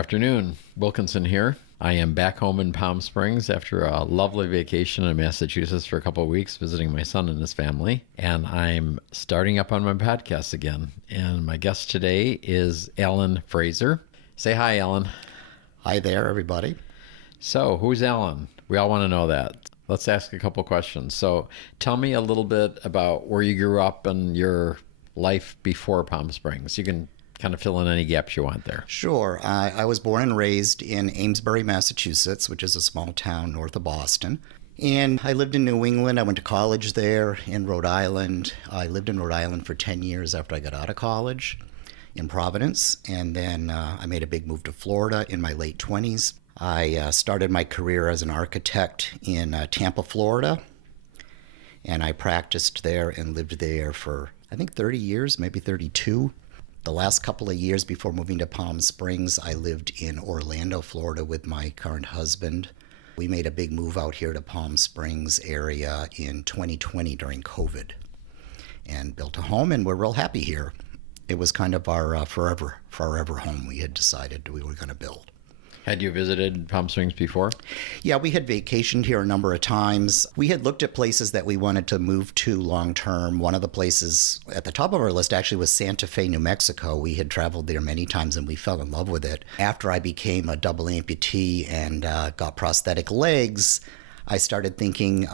afternoon. Wilkinson here. I am back home in Palm Springs after a lovely vacation in Massachusetts for a couple of weeks visiting my son and his family. And I'm starting up on my podcast again. And my guest today is Alan Fraser. Say hi, Alan. Hi there, everybody. So, who's Alan? We all want to know that. Let's ask a couple questions. So, tell me a little bit about where you grew up and your life before Palm Springs. You can kind of fill in any gaps you want there. Sure. I was born and raised in Amesbury, Massachusetts, which is a small town north of Boston. And I lived in New England. I went to college there in Rhode Island. I lived in Rhode Island for 10 years after I got out of college in Providence. And then I made a big move to Florida in my late 20s. I started my career as an architect in Tampa, Florida. And I practiced there and lived there for, I think, 30 years, maybe 32. The last couple of years before moving to Palm Springs, I lived in Orlando, Florida with my current husband. We made a big move out here to Palm Springs area in 2020 during COVID and built a home, and we're real happy here. It was kind of our forever home we had decided we were going to build. Had you visited Palm Springs before? Yeah, we had vacationed here a number of times. We had looked at places that we wanted to move to long term. One of the places at the top of our list actually was Santa Fe, New Mexico. We had traveled there many times and we fell in love with it. After I became a double amputee and got prosthetic legs, I started thinking,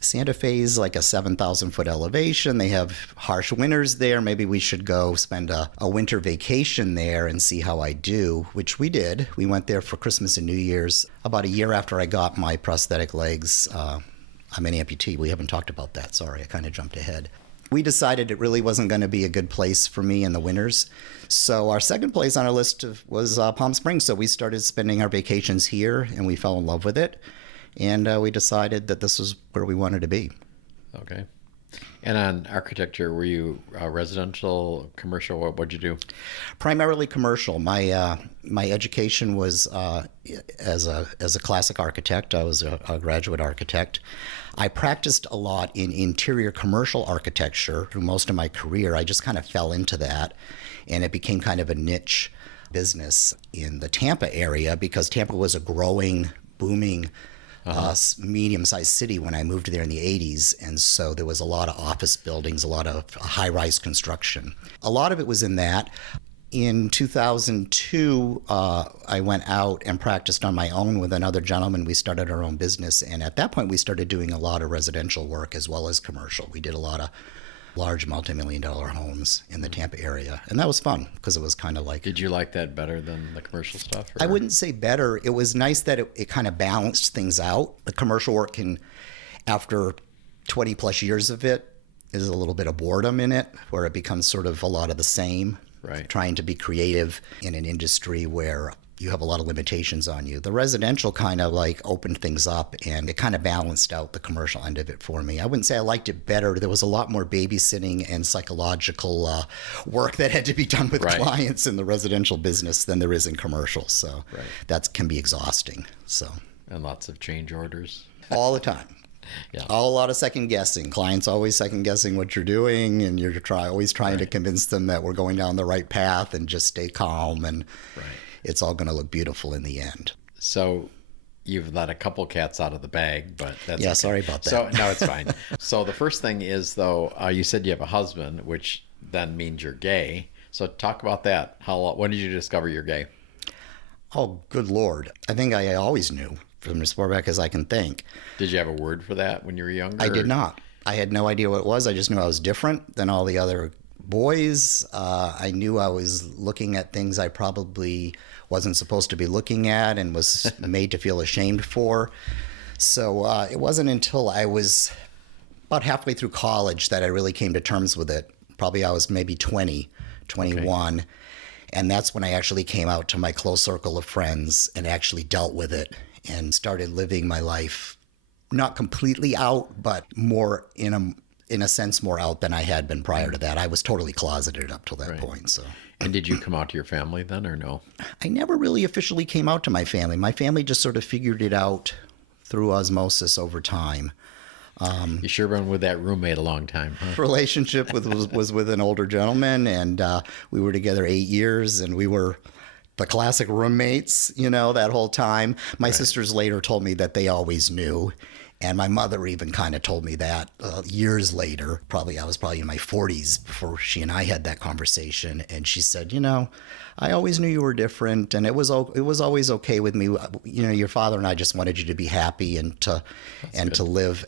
Santa Fe's like a 7,000 foot elevation. They have harsh winters there. Maybe we should go spend a winter vacation there and see how I do, which we did. We went there for Christmas and New Year's. About a year after I got my prosthetic legs, I'm an amputee. We haven't talked about that. Sorry, I kind of jumped ahead. We decided it really wasn't going to be a good place for me in the winters. So our second place on our list was Palm Springs. So we started spending our vacations here and we fell in love with it. And we decided that this was where we wanted to be. Okay. And on architecture, were you residential, commercial? What'd you do? Primarily commercial. My education was as a classic architect. I was a graduate architect. I practiced a lot in interior commercial architecture through most of my career. I just kind of fell into that, and it became kind of a niche business in the Tampa area because Tampa was a growing, booming medium-sized city when I moved there in the 80s, and so there was a lot of office buildings, a lot of high-rise construction. A lot of it was in that. In 2002, I went out and practiced on my own with another gentleman. We started our own business, and at that point, we started doing a lot of residential work as well as commercial. We did a lot of large multi-million-dollar homes in the Tampa area, and that was fun because it was kind of like... Did you like that better than the commercial stuff? Or? I wouldn't say better. It was nice that it kind of balanced things out. The commercial work can, after 20 plus years of it, is a little bit of boredom in it, where it becomes sort of a lot of the same. Right. Trying to be creative in an industry where you have a lot of limitations on you. The residential kind of like opened things up, and it kind of balanced out the commercial end of it for me. I wouldn't say I liked it better. There was a lot more babysitting and psychological work that had to be done with clients in the residential business than there is in commercial. So that can be exhausting. So and lots of change orders. All the time. Yeah. A lot of second guessing. Clients always second guessing what you're doing, and you're always trying to convince them that we're going down the right path and just stay calm, and it's all going to look beautiful in the end. So you've let a couple cats out of the bag, but that's okay. Sorry about that. So no, it's fine. So the first thing is, though, you said you have a husband, which then means you're gay. So talk about that. When did you discover you're gay? Oh, good Lord. I think I always knew. From as far back as I can think. Did you have a word for that when you were younger? I did not. I had no idea what it was. I just knew I was different than all the other boys. I knew I was looking at things I probably wasn't supposed to be looking at and was made to feel ashamed for. So it wasn't until I was about halfway through college that I really came to terms with it. Probably I was maybe 20, 21. Okay. And that's when I actually came out to my close circle of friends and actually dealt with it and started living my life, not completely out, but more in a sense more out than I had been prior to that. I was totally closeted up till that point. So. And did you come out to your family then or no? I never really officially came out to my family. My family just sort of figured it out through osmosis over time. You sure been with that roommate a long time, huh? Relationship was with an older gentleman, and we were together 8 years, and we were the classic roommates, that whole time. My Right. sisters later told me that they always knew. And my mother even kind of told me that years later. I was probably in my 40s before she and I had that conversation. And she said, I always knew you were different, and it was always okay with me. Your father and I just wanted you to be happy and to live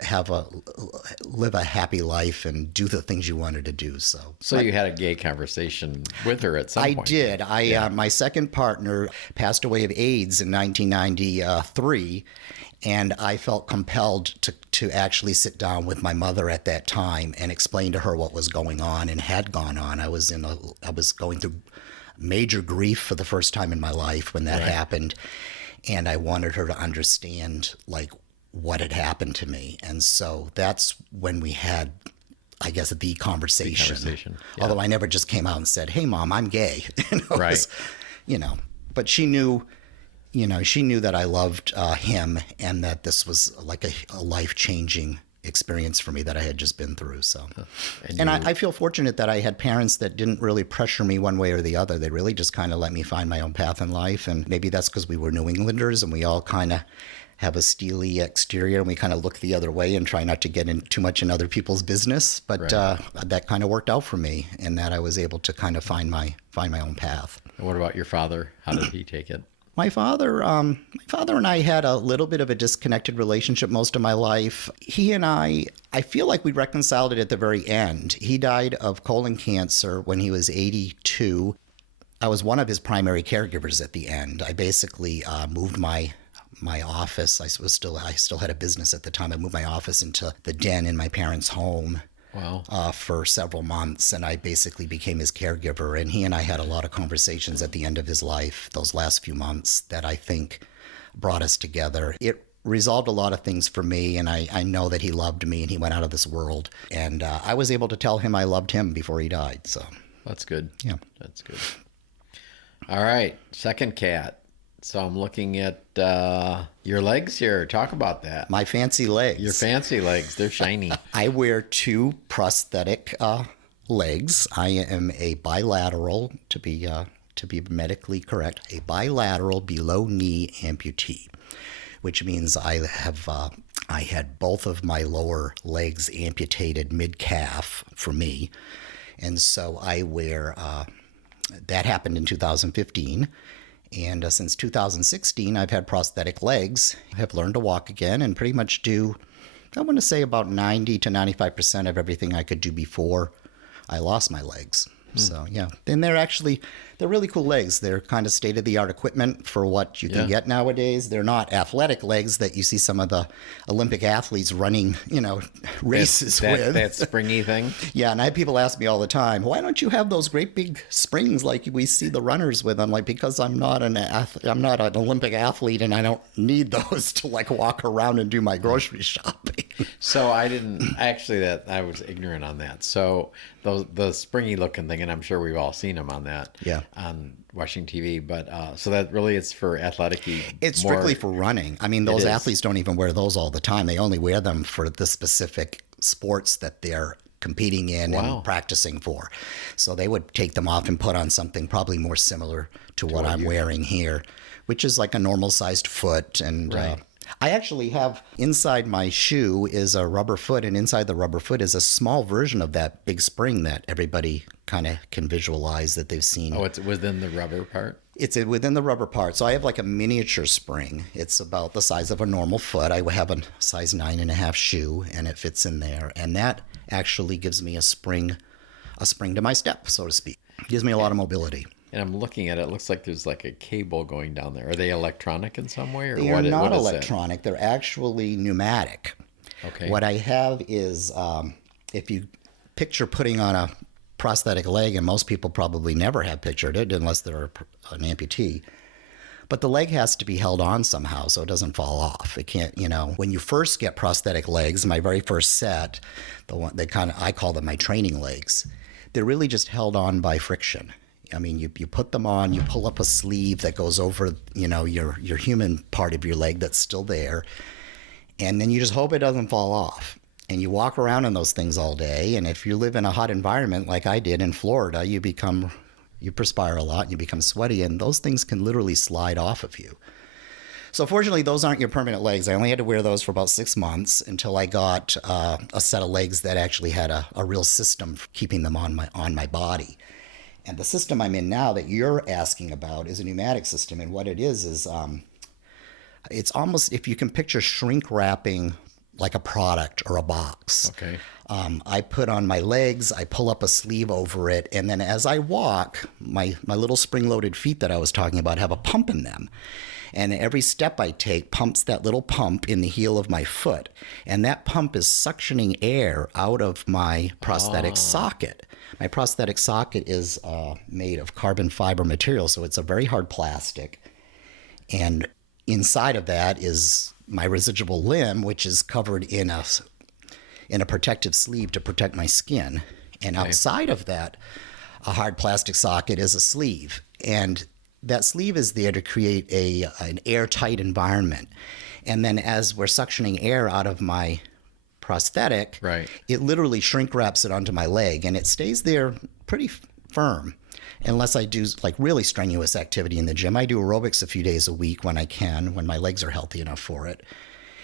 a happy life and do the things you wanted to do. So you had a gay conversation with her at some I point. did. My second partner passed away of AIDS in 1993, and I felt compelled to actually sit down with my mother at that time and explain to her what was going on and had gone on. I was going through major grief for the first time in my life when that happened, and I wanted her to understand what had happened to me. And so that's when we had, I guess, the conversation. Yeah. Although I never just came out and said, "Hey, Mom, I'm gay." Right. But she knew, that I loved him, and that this was like a life-changing experience for me that I had just been through. So, and I feel fortunate that I had parents that didn't really pressure me one way or the other. They really just kind of let me find my own path in life. And maybe that's because we were New Englanders and we all kind of have a steely exterior, and we kind of look the other way and try not to get in too much in other people's business. But that kind of worked out for me, in that I was able to kind of find my own path. And what about your father? How did he take it? My father and I had a little bit of a disconnected relationship most of my life. He and I feel like we reconciled it at the very end. He died of colon cancer when he was 82. I was one of his primary caregivers at the end. I basically moved my office. I still had a business at the time. I moved my office into the den in my parents' home. Wow. For several months, and I basically became his caregiver. And he and I had a lot of conversations at the end of his life, those last few months, that I think brought us together. It resolved a lot of things for me, and I know that he loved me and he went out of this world. And I was able to tell him I loved him before he died. So That's good. Yeah. That's good. All right. Second cat. So I'm looking at your legs here. Talk about that. my fancy legs. Your fancy legs. They're shiny. I wear two prosthetic legs. I am a bilateral, to be medically correct, a bilateral below knee amputee, which means I had both of my lower legs amputated mid-calf for me. And so I wear, that happened in 2015. And since 2016, I've had prosthetic legs. I have learned to walk again and pretty much do, I want to say, about 90 to 95% of everything I could do before I lost my legs. So, yeah. And they're really cool legs. They're kind of state-of-the-art equipment for what you can get nowadays. They're not athletic legs that you see some of the Olympic athletes running, races with. That springy thing? Yeah, and I have people ask me all the time, why don't you have those great big springs like we see the runners with? I'm like, because I'm not an Olympic athlete, and I don't need those to walk around and do my grocery shopping. So I was ignorant on that. So the springy looking thing, and I'm sure we've all seen them on that. Yeah. On watching TV, but so that really is for athletic. It's strictly for running. I mean, those athletes don't even wear those all the time. They only wear them for the specific sports that they're competing in and practicing for. So they would take them off and put on something probably more similar to what I'm wearing here, which is like a normal sized foot. And I actually have, inside my shoe is a rubber foot, and inside the rubber foot is a small version of that big spring that everybody kind of can visualize that they've seen. Oh, it's within the rubber part? It's within the rubber part. So I have like a miniature spring. It's about the size of a normal foot. I have a size 9.5 shoe, and it fits in there. And that actually gives me a spring to my step, so to speak. It gives me a lot of mobility. And I'm looking at it. It looks like there's like a cable going down there. Are they electronic in some way? Or They are not electronic. They're actually pneumatic. Okay. What I have is, if you picture putting on a prosthetic leg, and most people probably never have pictured it unless they're an amputee, but the leg has to be held on somehow so it doesn't fall off. It can't, when you first get prosthetic legs, my very first set, I call them my training legs. They're really just held on by friction. I mean, you put them on, you pull up a sleeve that goes over, your human part of your leg that's still there, and then you just hope it doesn't fall off. And you walk around in those things all day, and if you live in a hot environment like I did in Florida, you become, you perspire a lot and you become sweaty, and those things can literally slide off of you. So fortunately, those aren't your permanent legs. I only had to wear those for about 6 months until I got a set of legs that actually had a real system for keeping them on my body. And the system I'm in now that you're asking about is a pneumatic system. And what it is it's almost, if you can picture shrink wrapping like a product or a box. Okay. I put on my legs, I pull up a sleeve over it, and then as I walk, my little spring-loaded feet that I was talking about have a pump in them. And every step I take pumps that little pump in the heel of my foot. And that pump is suctioning air out of my prosthetic socket. My prosthetic socket is made of carbon fiber material, so it's a very hard plastic. And inside of that is my residual limb, which is covered in a protective sleeve to protect my skin. And outside of that, a hard plastic socket is a sleeve. And that sleeve is there to create an airtight environment. And then as we're suctioning air out of my prosthetic, it literally shrink wraps it onto my leg, and it stays there pretty firm unless I do like really strenuous activity in the gym. I do aerobics a few days a week when I can, when my legs are healthy enough for it.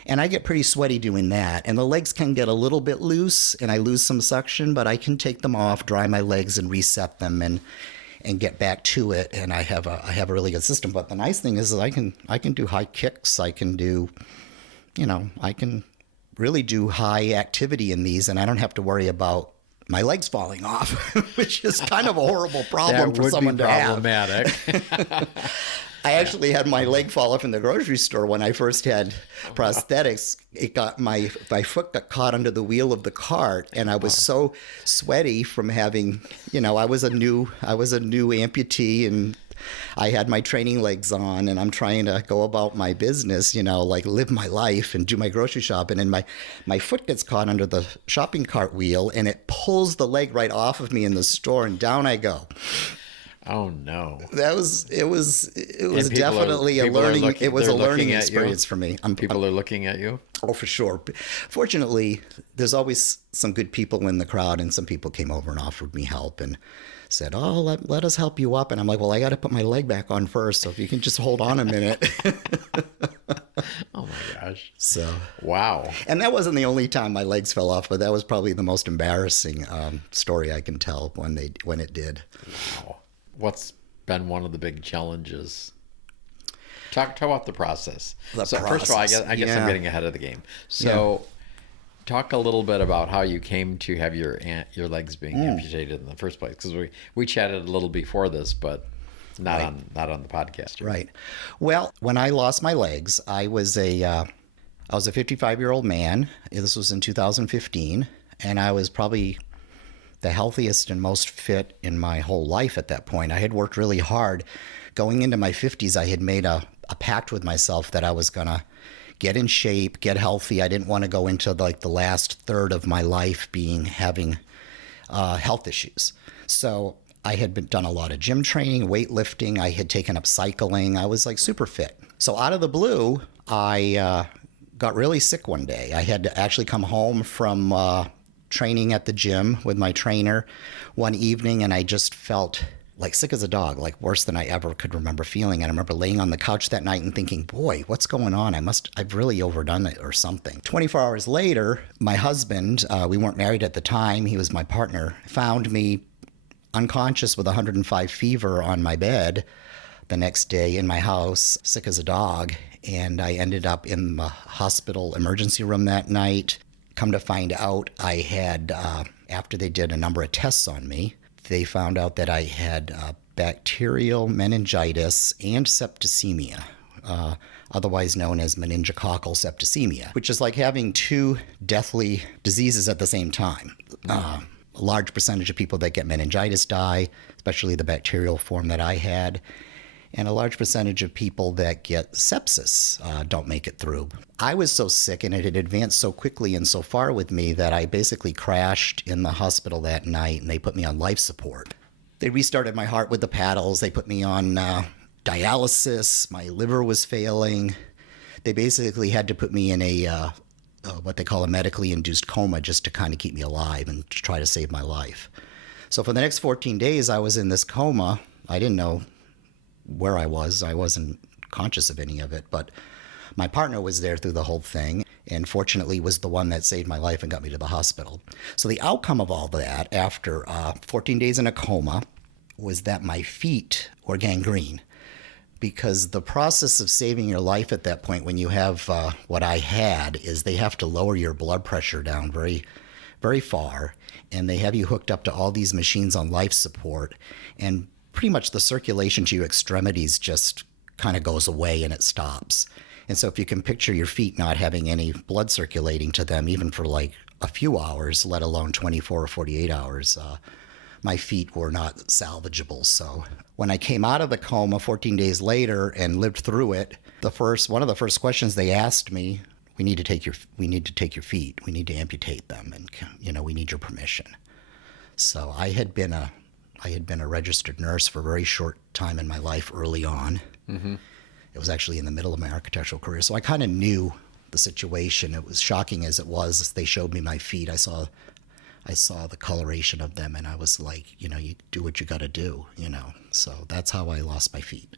And I get pretty sweaty doing that. And the legs can get a little bit loose and I lose some suction, but I can take them off, dry my legs and reset them and get back to it. And I have a really good system. But the nice thing is that I can do high kicks. I can do, I can really do high activity in these, and I don't have to worry about my legs falling off, which is kind of a horrible problem for someone to have. That would be problematic. I actually had my leg fall off in the grocery store when I first had prosthetics. It got my foot got caught under the wheel of the cart, and I was so sweaty from having, I was a new amputee, and I had my training legs on, and I'm trying to go about my business, like live my life and do my grocery shopping, and my foot gets caught under the shopping cart wheel, and it pulls the leg right off of me in the store, and down I go. Oh no! It was definitely a learning experience for me. People are looking at you. Oh, for sure. Fortunately, there's always some good people in the crowd, and some people came over and offered me help and said, "Oh, let us help you up." And I'm like, "Well, I got to put my leg back on first, so if you can just hold on a minute." Oh my gosh! So wow. And that wasn't the only time my legs fell off, but that was probably the most embarrassing story I can tell when it did. Wow. What's been one of the big challenges? Talk about the process. First of all, I guess I'm getting ahead of the game. So talk a little bit about how you came to have your legs being amputated in the first place, because we chatted a little before this, but not on the podcast. Right. Well, when I lost my legs, I was a 55-year-old man. This was in 2015, and I was probably the healthiest and most fit in my whole life at that point. I had worked really hard. Going into my 50s, I had made a pact with myself that I was going to get in shape, get healthy. I didn't want to go into the last third of my life having health issues. So I had done a lot of gym training, weightlifting. I had taken up cycling. I was super fit. So out of the blue, I got really sick one day. I had to actually come home from training at the gym with my trainer one evening, and I just felt sick as a dog, worse than I ever could remember feeling. And I remember laying on the couch that night and thinking, boy, what's going on? I've really overdone it or something. 24 hours later, my husband, we weren't married at the time, he was my partner, found me unconscious with 105 fever on my bed the next day in my house, sick as a dog. And I ended up in the hospital emergency room that night. Come to find out, I had, after they did a number of tests on me, they found out that I had bacterial meningitis and septicemia, otherwise known as meningococcal septicemia, which is like having two deathly diseases at the same time. A large percentage of people that get meningitis die, especially the bacterial form that I had. And a large percentage of people that get sepsis don't make it through. I was so sick, and it had advanced so quickly and so far with me that I basically crashed in the hospital that night, and they put me on life support. They restarted my heart with the paddles. They put me on dialysis. My liver was failing. They basically had to put me in a what they call a medically induced coma just to kind of keep me alive and to try to save my life. So for the next 14 days, I was in this coma, I didn't know where I was. I wasn't conscious of any of it, but my partner was there through the whole thing, and fortunately was the one that saved my life and got me to the hospital. So the outcome of all that, after 14 days in a coma, was that my feet were gangrene. Because the process of saving your life at that point, when you have what I had, is they have to lower your blood pressure down very, very far, and they have you hooked up to all these machines on life support, and pretty much the circulation to your extremities just kind of goes away and it stops. And so if you can picture your feet not having any blood circulating to them, even for like a few hours, let alone 24 or 48 hours, my feet were not salvageable. So when I came out of the coma 14 days later and lived through it, one of the first questions they asked me, we need to take your feet. We need to amputate them, and we need your permission. So I had been a registered nurse for a very short time in my life early on. Mm-hmm. It was actually in the middle of my architectural career, so I kind of knew the situation. It was shocking as it was. They showed me my feet. I saw the coloration of them, and I was like, you do what you got to do, So that's how I lost my feet.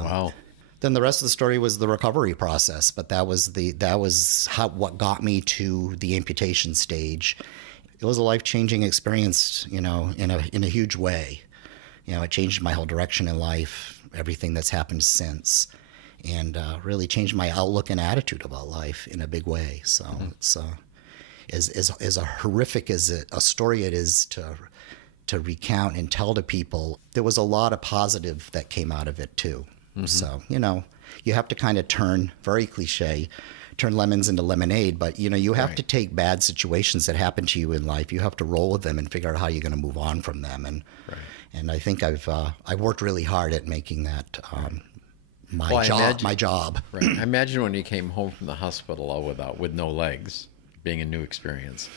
Wow. Then the rest of the story was the recovery process, but that was what got me to the amputation stage. It was a life-changing experience, in a huge way. It changed my whole direction in life, everything that's happened since, and really changed my outlook and attitude about life in a big way. So it's as horrific as a story it is to recount and tell to people, there was a lot of positive that came out of it too. Mm-hmm. So, you have to kind of turn lemons into lemonade, but you have to take bad situations that happen to you in life. You have to roll with them and figure out how you're going to move on from them. And I think I've worked really hard at making that my job. Right. I imagine when you came home from the hospital with no legs, being a new experience.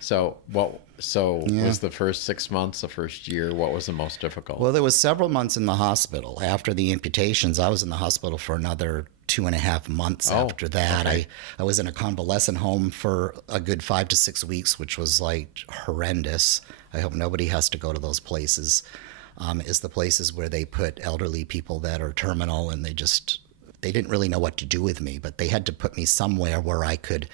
So was the first 6 months, the first year, what was the most difficult? Well, there was several months in the hospital. After the amputations, I was in the hospital for another 2.5 months after that. Okay. I was in a convalescent home for a good 5 to 6 weeks, which was like horrendous. I hope nobody has to go to those places. Is the places where they put elderly people that are terminal, and they didn't really know what to do with me, but they had to put me somewhere where I could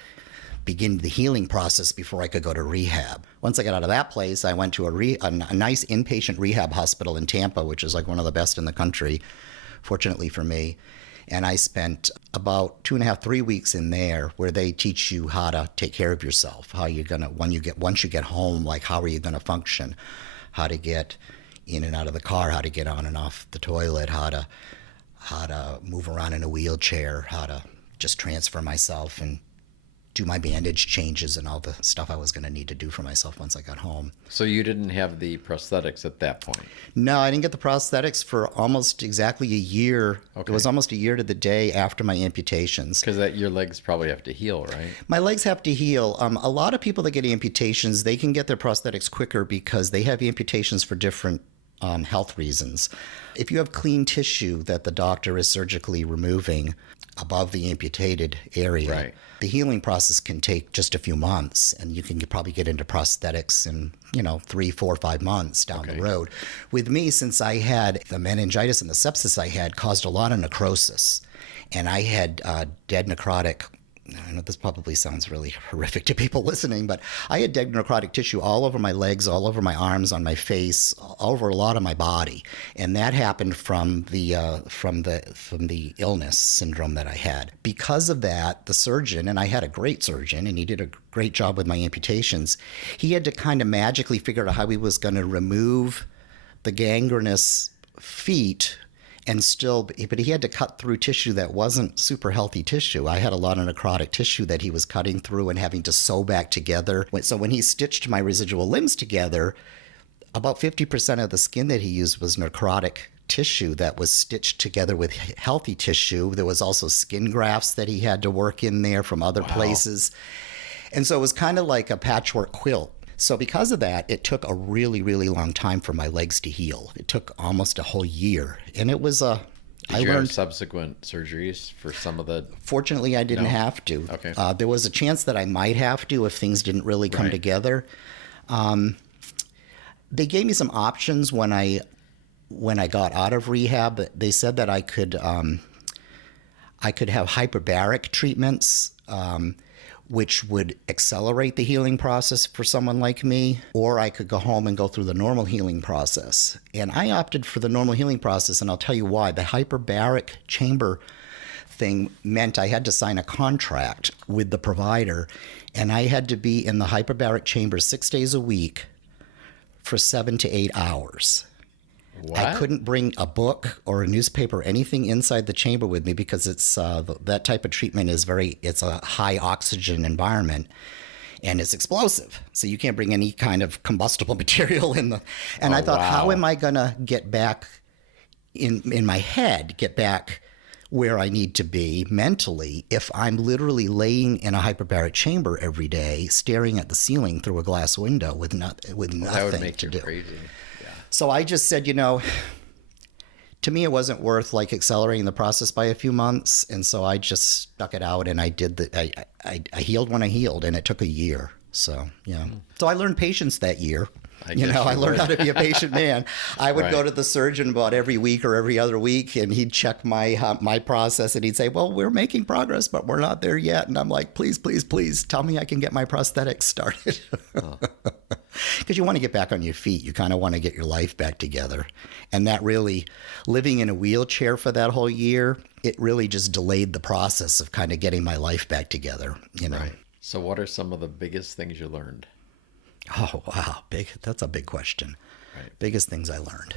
begin the healing process before I could go to rehab. Once I got out of that place, I went to a nice inpatient rehab hospital in Tampa, which is like one of the best in the country, fortunately for me. And I spent about 2.5, 3 weeks in there, where they teach you how to take care of yourself, how you're gonna, once you get home, like how are you gonna function, how to get in and out of the car, how to get on and off the toilet, how to move around in a wheelchair, how to just transfer myself and do my bandage changes and all the stuff I was going to need to do for myself once I got home. So you didn't have the prosthetics at that point? No, I didn't get the prosthetics for almost exactly a year. Okay. It was almost a year to the day after my amputations. Because your legs probably have to heal, right? My legs have to heal. A lot of people that get amputations, they can get their prosthetics quicker because they have amputations for different health reasons. If you have clean tissue that the doctor is surgically removing above the amputated area, right, the healing process can take just a few months, and you can probably get into prosthetics in 3, 4, 5 months down the road. With me, since I had the meningitis and the sepsis I had caused a lot of necrosis, and I had dead necrotic. I know this probably sounds really horrific to people listening, but I had dead necrotic tissue all over my legs, all over my arms, on my face, all over a lot of my body, and that happened from the illness syndrome that I had. Because of that, the surgeon, and I had a great surgeon, and he did a great job with my amputations. He had to kind of magically figure out how he was going to remove the gangrenous feet. But he had to cut through tissue that wasn't super healthy tissue. I had a lot of necrotic tissue that he was cutting through and having to sew back together. So when he stitched my residual limbs together, about 50% of the skin that he used was necrotic tissue that was stitched together with healthy tissue. There was also skin grafts that he had to work in there from other places. And so it was kind of like a patchwork quilt. So because of that, it took a really, really long time for my legs to heal. It took almost a whole year. And it was Did you have subsequent surgeries for some of the... Fortunately, I didn't have to. Okay. There was a chance that I might have to if things didn't really come together. They gave me some options when I when I got out of rehab, they said that I could have hyperbaric treatments, which would accelerate the healing process for someone like me, or I could go home and go through the normal healing process. And I opted for the normal healing process, and I'll tell you why. The hyperbaric chamber thing meant I had to sign a contract with the provider, and I had to be in the hyperbaric chamber 6 days a week for 7 to 8 hours. What? I couldn't bring a book or a newspaper or anything inside the chamber with me because it's that type of treatment is it's a high oxygen environment and it's explosive. So you can't bring any kind of combustible material in the. And I thought, how am I going to get back in my head, get back where I need to be mentally if I'm literally laying in a hyperbaric chamber every day, staring at the ceiling through a glass window with nothing that would make to you do. crazy. So I just said, to me, it wasn't worth like accelerating the process by a few months. And so I just stuck it out and I healed when I healed, and it took a year. So, yeah. So I learned patience that year. I learned how to be a patient man. I would go to the surgeon about every week or every other week, and he'd check my process, and he'd say, well, we're making progress, but we're not there yet. And I'm like, please, please, please tell me I can get my prosthetics started. Because you want to get back on your feet. You kind of want to get your life back together. And that really, living in a wheelchair for that whole year, it really just delayed the process of kind of getting my life back together, Right. So what are some of the biggest things you learned? Oh, wow. That's a big question. Right. Biggest things I learned.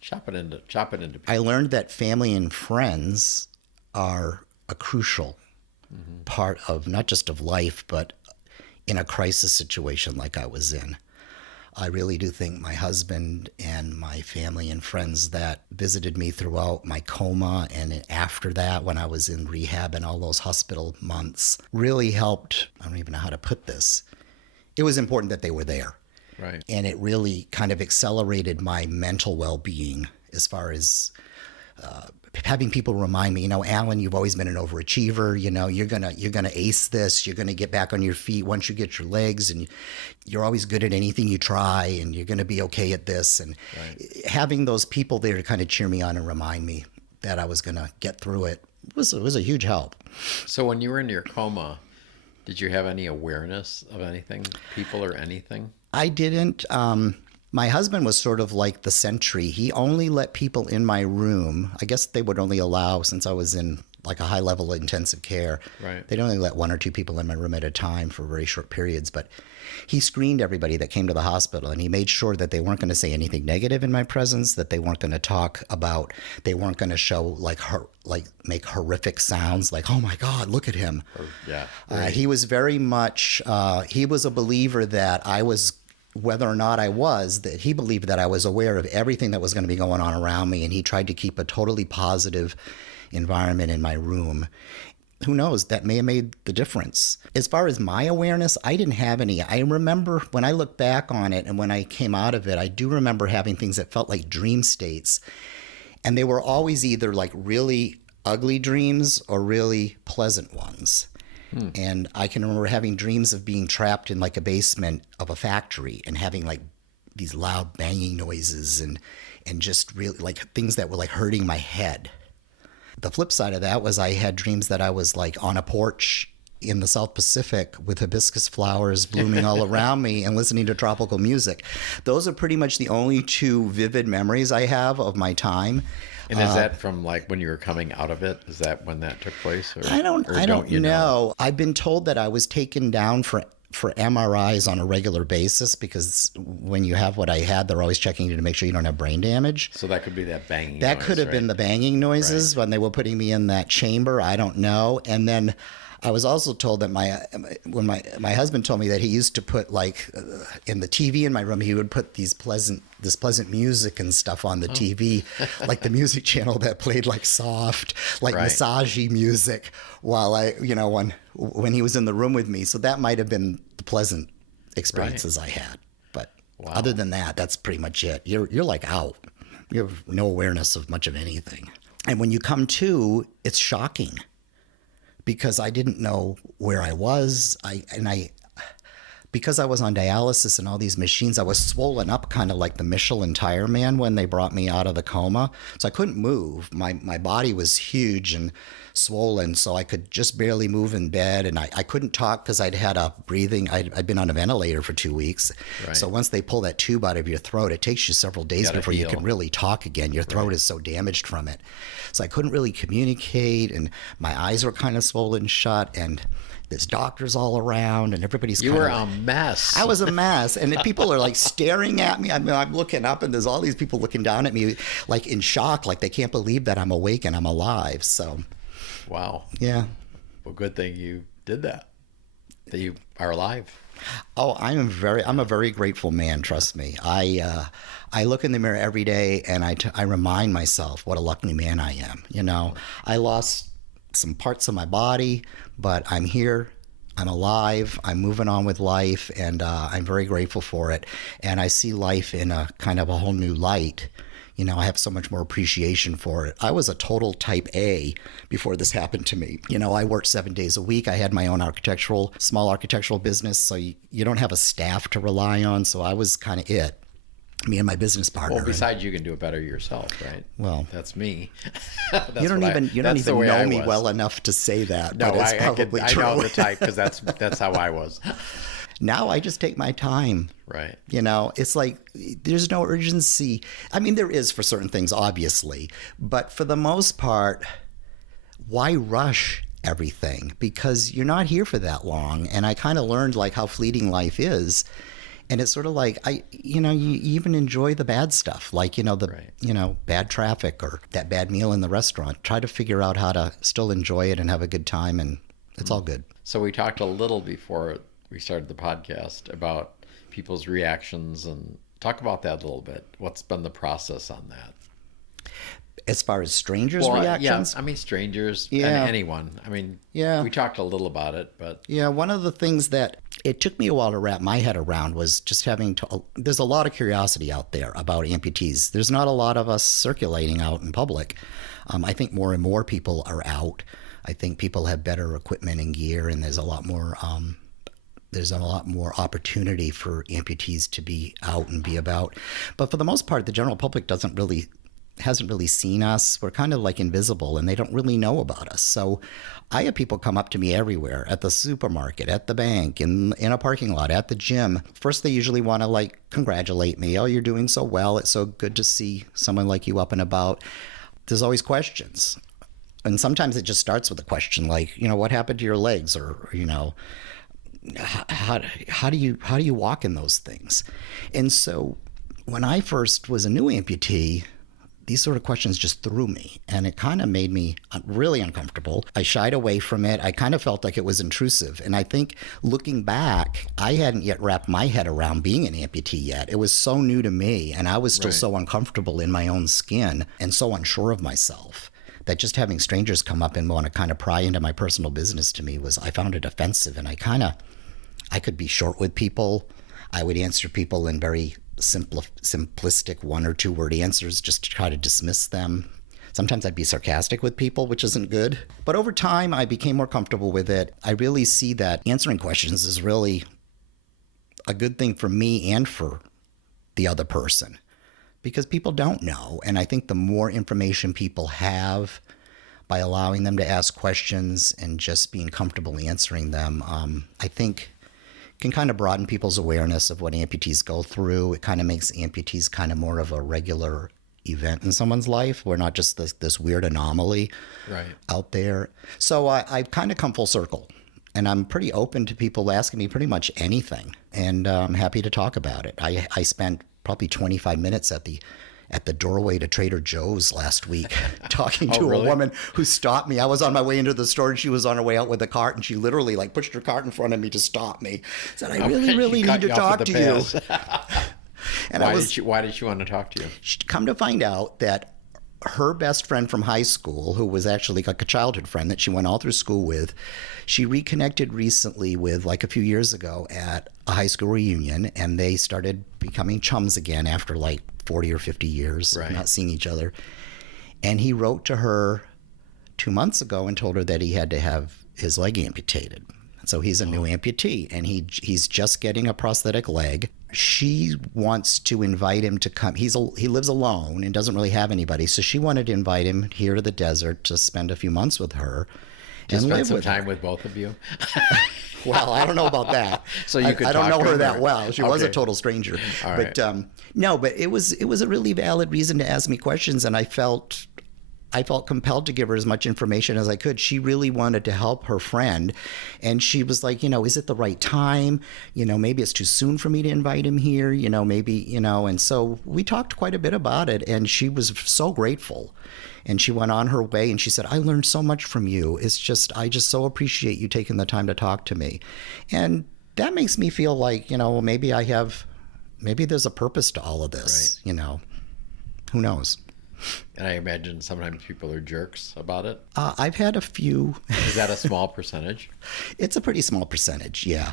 Chop it into pieces. I learned that family and friends are a crucial part of not just of life, but in a crisis situation like I was in. I really do think my husband and my family and friends that visited me throughout my coma and after that when I was in rehab and all those hospital months really helped. I don't even know how to put this. It was important that they were there. Right. And it really kind of accelerated my mental well-being as far as having people remind me, Alan, you've always been an overachiever. You're gonna ace this. You're gonna get back on your feet once you get your legs, and you're always good at anything you try, and you're gonna be okay at this. And having those people there to kind of cheer me on and remind me that I was gonna get through it was a huge help. So when you were in your coma, did you have any awareness of anything, people or anything? I didn't. My husband was sort of like the sentry. He only let people in my room. I guess they would only allow, since I was in like a high level of intensive care, they'd only let 1 or 2 people in my room at a time for very short periods. But he screened everybody that came to the hospital, and he made sure that they weren't going to say anything negative in my presence, that they weren't going to talk about, they weren't going to show make horrific sounds like, oh my God, look at him. He was very much, he was a believer that I was, whether or not I was, that he believed that I was aware of everything that was going to be going on around me, and he tried to keep a totally positive environment in my room. Who knows, that may have made the difference. As far as my awareness, I didn't have any. I remember when I look back on it and when I came out of it, I do remember having things that felt like dream states, and they were always either like really ugly dreams or really pleasant ones. And I can remember having dreams of being trapped in like a basement of a factory and having like these loud banging noises and just really like things that were like hurting my head. The flip side of that was I had dreams that I was like on a porch in the South Pacific with hibiscus flowers blooming all around me and listening to tropical music. Those are pretty much the only 2 vivid memories I have of my time. And is that from like when you were coming out of it? Is that when that took place? Or, I don't know. I've been told that I was taken down for MRIs on a regular basis because when you have what I had, they're always checking you to make sure you don't have brain damage. So that could be that banging That noise, could have been the banging noises when they were putting me in that chamber. I don't know. And then I was also told that when my husband told me that he used to put like in the TV in my room, he would put this pleasant music and stuff on the TV, like the music channel that played like soft, like massagey music while when he was in the room with me. So that might have been the pleasant experiences I had. But other than that, that's pretty much it. You're like out. You have no awareness of much of anything. And when you come to, it's shocking. Because I didn't know where I was. because I was on dialysis and all these machines, I was swollen up kind of like the Michelin tire man when they brought me out of the coma. So I couldn't move. My body was huge and swollen, so I could just barely move in bed. And I couldn't talk because I'd had a breathing, I'd been on a ventilator for 2 weeks. Right. So once they pull that tube out of your throat, it takes you several days before you can really talk again. Your throat is so damaged from it. So I couldn't really communicate, and my eyes were kind of swollen shut, and there's doctors all around, and everybody's You were a mess. I was a mess. And people are like staring at me. I mean, I'm looking up, and there's all these people looking down at me like in shock, like they can't believe that I'm awake and I'm alive. So, wow. yeah. Well, good thing you did that you are alive. Oh, I'm a very grateful man. Trust me. I look in the mirror every day, and I remind myself what a lucky man I am. You know, I lost some parts of my body, but I'm here. I'm alive. I'm moving on with life, and I'm very grateful for it. And I see life in a kind of a whole new light. You know, I have so much more appreciation for it. I was a total type A before this happened to me. You know, I worked 7 days a week. I had my own small architectural business. So you don't have a staff to rely on. So I was kind of it. Me and my business partner. Well, besides, you can do it better yourself, right? Well, that's me. You don't even know me well enough to say that. No, but it's probably true. I know the type because that's how I was. Now I just take my time. Right. You know, it's like there's no urgency. I mean, there is for certain things, obviously. But for the most part, why rush everything? Because you're not here for that long. And I kind of learned like how fleeting life is. And it's sort of like, you even enjoy the bad stuff, like, bad traffic or that bad meal in the restaurant. Try to figure out how to still enjoy it and have a good time, and it's all good. So we talked a little before we started the podcast about people's reactions, and talk about that a little bit. What's been the process on that? As far as strangers' reactions? Yeah, I mean, strangers and anyone. I mean, we talked a little about it, but... Yeah, one of the things that it took me a while to wrap my head around was just having to... There's a lot of curiosity out there about amputees. There's not a lot of us circulating out in public. I think more and more people are out. I think people have better equipment and gear, and there's a lot more... There's a lot more opportunity for amputees to be out and be about. But for the most part, the general public hasn't really seen us. We're kind of like invisible, and they don't really know about us. So I have people come up to me everywhere, at the supermarket, at the bank, in a parking lot, at the gym. First, they usually want to like congratulate me. Oh, you're doing so well. It's so good to see someone like you up and about. There's always questions. And sometimes it just starts with a question like, what happened to your legs? Or, how do you walk in those things? And so when I first was a new amputee, these sort of questions just threw me, and it kind of made me really uncomfortable. I shied away from it. I kind of felt like it was intrusive. And I think looking back, I hadn't yet wrapped my head around being an amputee yet. It was so new to me, and I was still so uncomfortable in my own skin and so unsure of myself that just having strangers come up and want to kind of pry into my personal business to me I found it offensive. And I could be short with people. I would answer people in very simplistic 1 or 2 word answers just to try to dismiss them. Sometimes I'd be sarcastic with people, which isn't good. But over time, I became more comfortable with it. I really see that answering questions is really a good thing for me and for the other person, because people don't know. And I think the more information people have by allowing them to ask questions and just being comfortable answering them, I think can kind of broaden people's awareness of what amputees go through. It kind of makes amputees kind of more of a regular event in someone's life. We're not just this weird anomaly out there. So I've kind of come full circle, and I'm pretty open to people asking me pretty much anything, and I'm happy to talk about it. I spent probably 25 minutes at the doorway to Trader Joe's last week talking to a woman who stopped me. I was on my way into the store, and she was on her way out with a cart, and she literally like pushed her cart in front of me to stop me. Said, I really need to talk to you. And why did she want to talk to you? Come to find out that her best friend from high school, who was actually like a childhood friend that she went all through school with, she reconnected recently with like a few years ago at a high school reunion, and they started becoming chums again after like 40 or 50 years not seeing each other. And he wrote to her 2 months ago and told her that he had to have his leg amputated. So he's a new amputee, and he's just getting a prosthetic leg. She wants to invite him to come. He lives alone and doesn't really have anybody. So she wanted to invite him here to the desert to spend a few months with her. To spend some time with both of you? Well, I don't know about that. So you could I don't talk know to her her? that well. She was a Okay. total stranger. All But right. no, but it was a really valid reason to ask me questions, and I felt compelled to give her as much information as I could. She really wanted to help her friend, and she was like, is it the right time? Maybe it's too soon for me to invite him here, maybe, and so we talked quite a bit about it, and she was so grateful. And she went on her way, and she said, I learned so much from you. I just so appreciate you taking the time to talk to me. And that makes me feel like, maybe there's a purpose to all of this, who knows? And I imagine sometimes people are jerks about it. I've had a few. Is that a small percentage? It's a pretty small percentage, yeah.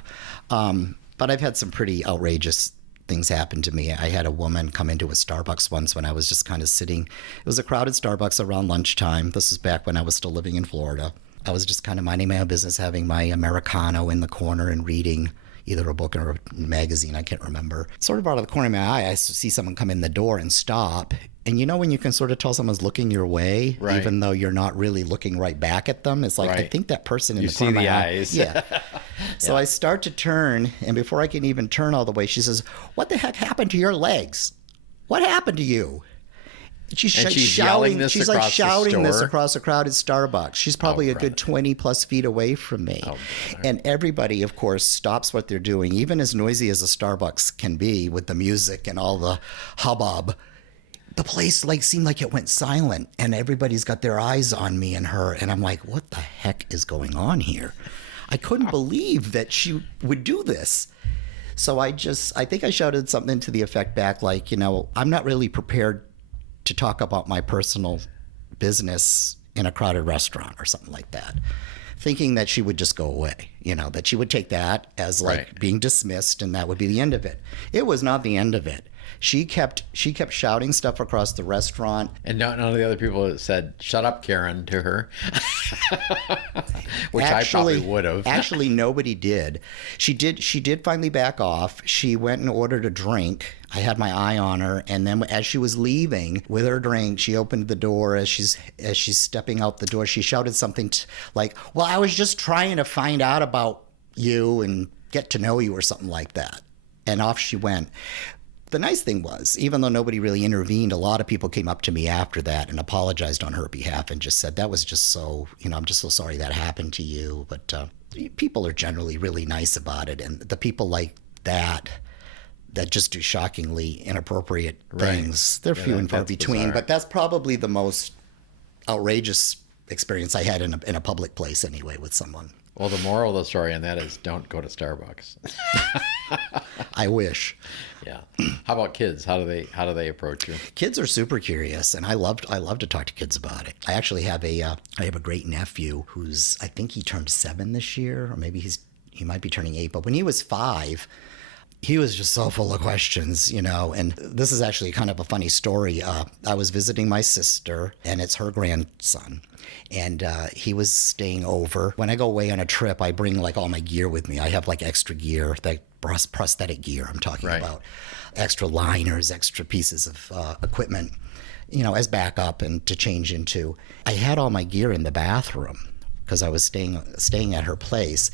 But I've had some pretty outrageous things happen to me. I had a woman come into a Starbucks once when I was just kind of sitting. It was a crowded Starbucks around lunchtime. This was back when I was still living in Florida. I was just kind of minding my own business, having my Americano in the corner and reading either a book or a magazine, I can't remember. Sort of out of the corner of my eye, I see someone come in the door and stop. And when you can sort of tell someone's looking your way, Right. even though you're not really looking right back at them, it's like, I Right. think that person in You the corner of see my the eye. eyes. Yeah. So I start to turn, and before I can even turn all the way, she says, what the heck happened to your legs? What happened to you? She's yelling shouting. this She's across like the shouting this store? across a crowded Starbucks. She's probably a good brother. 20 plus feet away from me. And everybody, of course, stops what they're doing, even as noisy as a Starbucks can be with the music and all the hubbub. The place seemed like it went silent, and everybody's got their eyes on me and her. And I'm like, what the heck is going on here? I couldn't believe that she would do this. So I think I shouted something to the effect back like, I'm not really prepared to talk about my personal business in a crowded restaurant or something like that, thinking that she would just go away, that she would take that as Right. being dismissed and that would be the end of it. It was not the end of it. She kept shouting stuff across the restaurant. And none of the other people said, shut up, Karen, to her. Which I probably would have. Actually, nobody did. She did finally back off. She went and ordered a drink. I had my eye on her, and then as she was leaving with her drink, she opened the door. As she's stepping out the door, she shouted something like, well, I was just trying to find out about you and get to know you or something like that. And off she went. The nice thing was, even though nobody really intervened, a lot of people came up to me after that and apologized on her behalf and just said, that was just so, I'm just so sorry that happened to you. But people are generally really nice about it. And the people like that just do shockingly inappropriate things, they're few and far between. bizarre. But that's probably the most outrageous experience I had in a public place anyway with someone. Well, the moral of the story on that is don't go to Starbucks. I wish. Yeah. How about kids? How do they approach you? Kids are super curious, and I love to talk to kids about it. I actually have I have a great nephew who's, I think he turned 7 this year, or maybe he might be turning 8. But when he was 5, he was just so full of questions, and this is actually kind of a funny story. I was visiting my sister, and it's her grandson, and he was staying over. When I go away on a trip, I bring all my gear with me. I have extra gear, that prosthetic gear I'm talking about, extra liners, extra pieces of equipment, as backup and to change into. I had all my gear in the bathroom because I was staying at her place.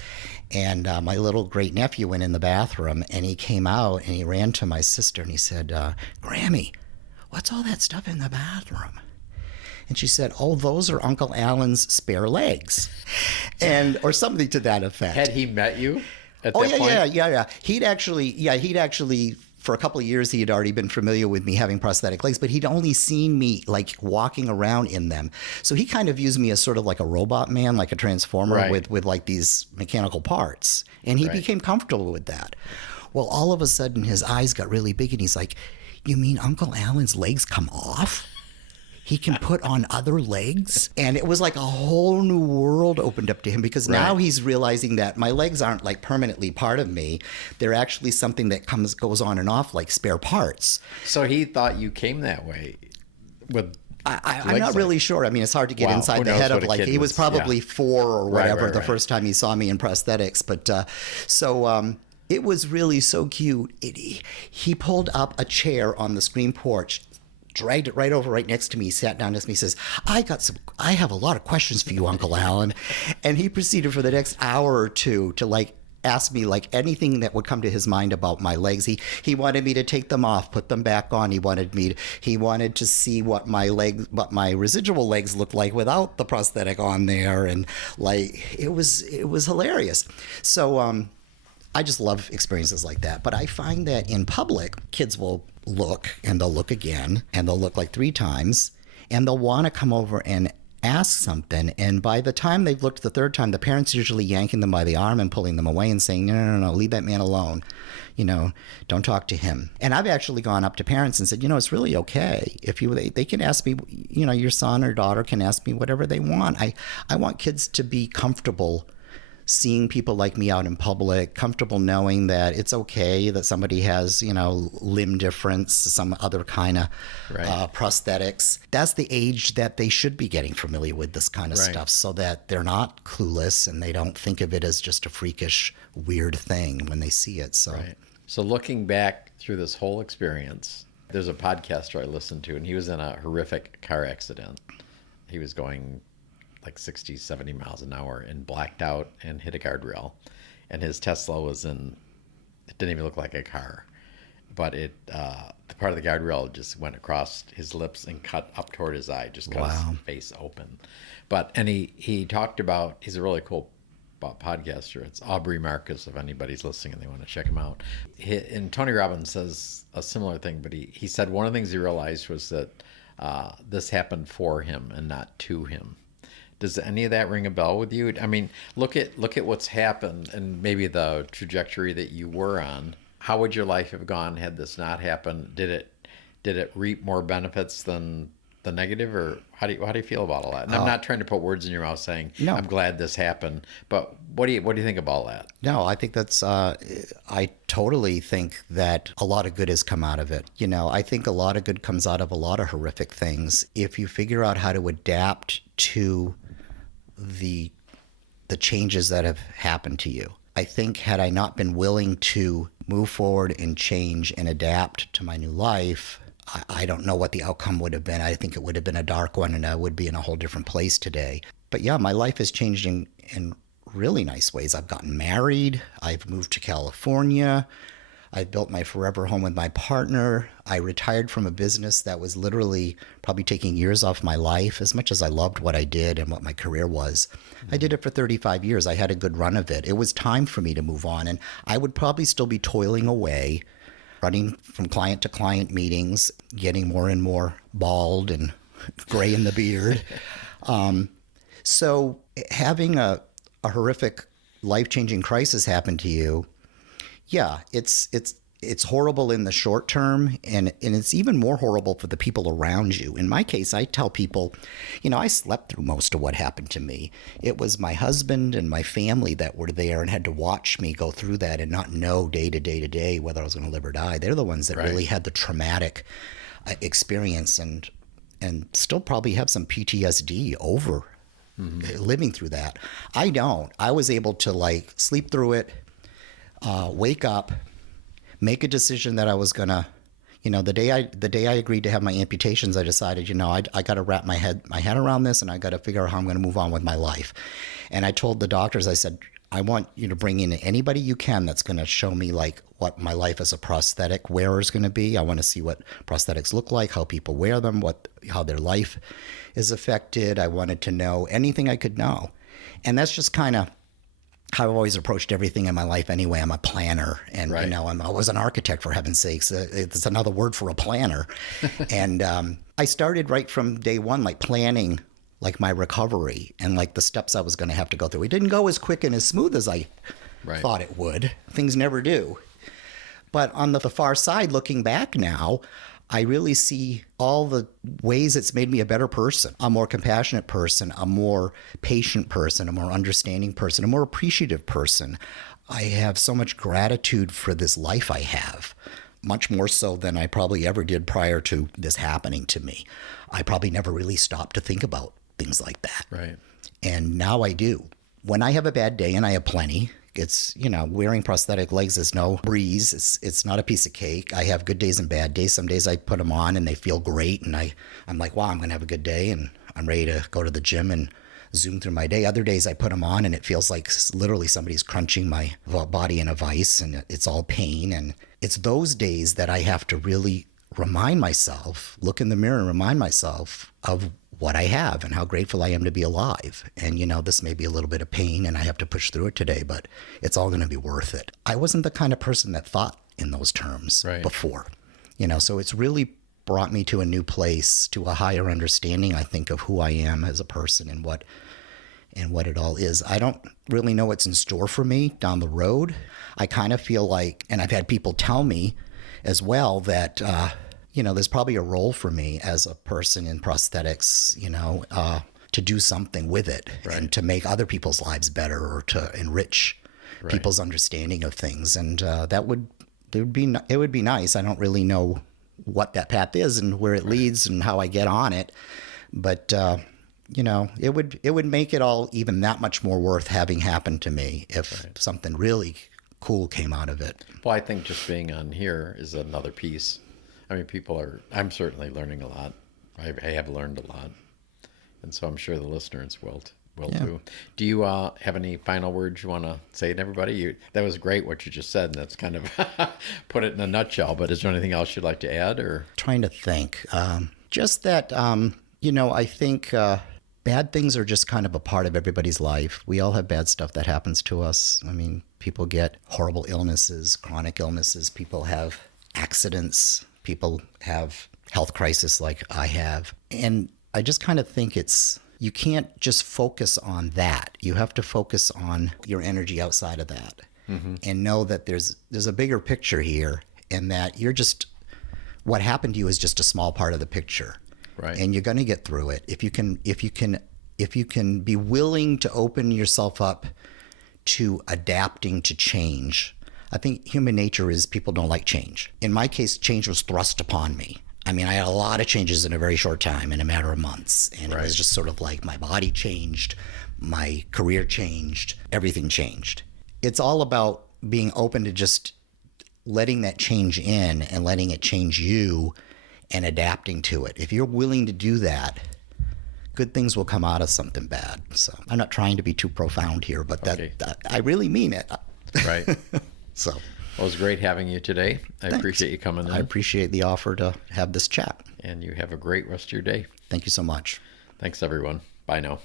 And my little great nephew went in the bathroom, and he came out and he ran to my sister and he said, Grammy, what's all that stuff in the bathroom? And she said, oh, those are Uncle Alan's spare legs, or something to that effect. Had he met you at that point? Yeah. He'd actually, for a couple of years, he had already been familiar with me having prosthetic legs, but he'd only seen me walking around in them. So he kind of views me as sort of like a robot man, like a transformer with these mechanical parts. And he became comfortable with that. Well, all of a sudden, his eyes got really big, and he's like, you mean Uncle Alan's legs come off? He can put on other legs? And it was like a whole new world opened up to him, because now he's realizing that my legs aren't permanently part of me. They're actually something that goes on and off like spare parts. So he thought you came that way with I'm not really sure. I mean, it's hard to get inside the head of like, he was probably 4 or whatever the first time he saw me in prosthetics. But it was really so cute. He pulled up a chair on the screen porch, dragged it right over right next to me, sat down next to me, says, I have a lot of questions for you, Uncle Alan. And he proceeded for the next hour or two to like ask me like anything that would come to his mind about my legs. He wanted me to take them off, put them back on. He wanted to see what my residual legs looked like without the prosthetic on there. And like, it was hilarious. So, I just love experiences like that. But I find that in public, kids will look and they'll look again and they'll look like 3 times and they'll want to come over and ask something. And by the time they've looked the 3rd time, the parents usually yanking them by the arm and pulling them away and saying, no, leave that man alone. Don't talk to him. And I've actually gone up to parents and said, it's really okay. If they can ask me, your son or daughter can ask me whatever they want. I want kids to be comfortable seeing people like me out in public, comfortable knowing that it's okay that somebody has, limb difference, some other kind of prosthetics. That's the age that they should be getting familiar with this kind of stuff so that they're not clueless and they don't think of it as just a freakish, weird thing when they see it. So looking back through this whole experience, there's a podcaster I listened to, and he was in a horrific car accident. He was going like 60, 70 miles an hour and blacked out and hit a guardrail. And his Tesla it didn't even look like a car. But the part of the guardrail just went across his lips and cut up toward his eye, just cut his face open. And he talked about, he's a really cool podcaster. It's Aubrey Marcus, if anybody's listening and they want to check him out. And Tony Robbins says a similar thing, but he said one of the things he realized was that this happened for him and not to him. Does any of that ring a bell with you? I mean, look at what's happened and maybe the trajectory that you were on. How would your life have gone had this not happened? Did it reap more benefits than the negative, or how do you feel about all that? And I'm not trying to put words in your mouth saying I'm glad this happened, but what do you think about all that? No, I think that's I totally think that a lot of good has come out of it. I think a lot of good comes out of a lot of horrific things if you figure out how to adapt to the changes that have happened to you. I think had I not been willing to move forward and change and adapt to my new life, I don't know what the outcome would have been. I think it would have been a dark one and I would be in a whole different place today. But yeah, my life has changed in really nice ways. I've gotten married. I've moved to California. I built my forever home with my partner. I retired from a business that was literally probably taking years off my life. As much as I loved what I did and what my career was, I did it for 35 years. I had a good run of it. It was time for me to move on. And I would probably still be toiling away, running from client to client meetings, getting more and more bald and gray in the beard. So having a horrific life-changing crisis happen to you, yeah, it's horrible in the short term, and it's even more horrible for the people around you. In my case, I tell people, I slept through most of what happened to me. It was my husband and my family that were there and had to watch me go through that and not know day to day whether I was going to live or die. They're the ones that really had the traumatic experience and still probably have some PTSD over living through that. I don't. I was able to sleep through it, wake up, make a decision that I was gonna, the day I agreed to have my amputations, I decided, I got to wrap my head around this, and I got to figure out how I'm going to move on with my life. And I told the doctors, I said, I want you to bring in anybody you can that's going to show me what my life as a prosthetic wearer is going to be. I want to see what prosthetics look like, how people wear them, how their life is affected. I wanted to know anything I could know, and that's just kind of how I've always approached everything in my life anyway. I'm a planner, and I was an architect, for heaven's sakes. It's another word for a planner. And I started right from day one, planning my recovery and the steps I was going to have to go through. It didn't go as quick and as smooth as I thought it would. Things never do. But on the far side, looking back now, I really see all the ways it's made me a better person, a more compassionate person, a more patient person, a more understanding person, a more appreciative person. I have so much gratitude for this life I have. much more so than I probably ever did prior to this happening to me. I probably never really stopped to think about things like that. Right. And now I do. When I have a bad day, and I have plenty, it's, wearing prosthetic legs is no breeze. It's not a piece of cake. I have good days and bad days. Some days I put them on and they feel great. And I'm like, wow, I'm going to have a good day. And I'm ready to go to the gym and zoom through my day. Other days I put them on and it feels like literally somebody's crunching my body in a vice and it's all pain. And it's those days that I have to really remind myself, look in the mirror and remind myself of what I have and how grateful I am to be alive. And, this may be a little bit of pain and I have to push through it today, but it's all going to be worth it. I wasn't the kind of person that thought in those terms before, so it's really brought me to a new place, to a higher understanding, I think, of who I am as a person and what it all is. I don't really know what's in store for me down the road. I kind of feel like, and I've had people tell me as well that, there's probably a role for me as a person in prosthetics, to do something with it and to make other people's lives better or to enrich people's understanding of things. And it would be nice. I don't really know what that path is and where it leads and how I get on it. But, it would make it all even that much more worth having happened to me if something really cool came out of it. Well, I think just being on here is another piece. I mean, I'm certainly learning a lot. I have learned a lot. And so I'm sure the listeners will too. Do you have any final words you want to say to everybody? That was great what you just said, and that's kind of put it in a nutshell. But is there anything else you'd like to add? Or trying to think. Just that, I think bad things are just kind of a part of everybody's life. We all have bad stuff that happens to us. I mean, people get horrible illnesses, chronic illnesses. People have accidents. People have health crisis like I have. And I just kind of think you can't just focus on that. You have to focus on your energy outside of that and know that there's a bigger picture here and that what happened to you is just a small part of the picture. Right. And you're going to get through it. If you can be willing to open yourself up to adapting to change. I think human nature is people don't like change. In my case, change was thrust upon me. I mean, I had a lot of changes in a very short time, in a matter of months. And it was just sort of like my body changed, my career changed, everything changed. It's all about being open to just letting that change in and letting it change you and adapting to it. If you're willing to do that, good things will come out of something bad. So I'm not trying to be too profound here, but that I really mean it. Right. So. Well, it was great having you today. I appreciate you coming in. I appreciate the offer to have this chat. And you have a great rest of your day. Thank you so much. Thanks, everyone. Bye now.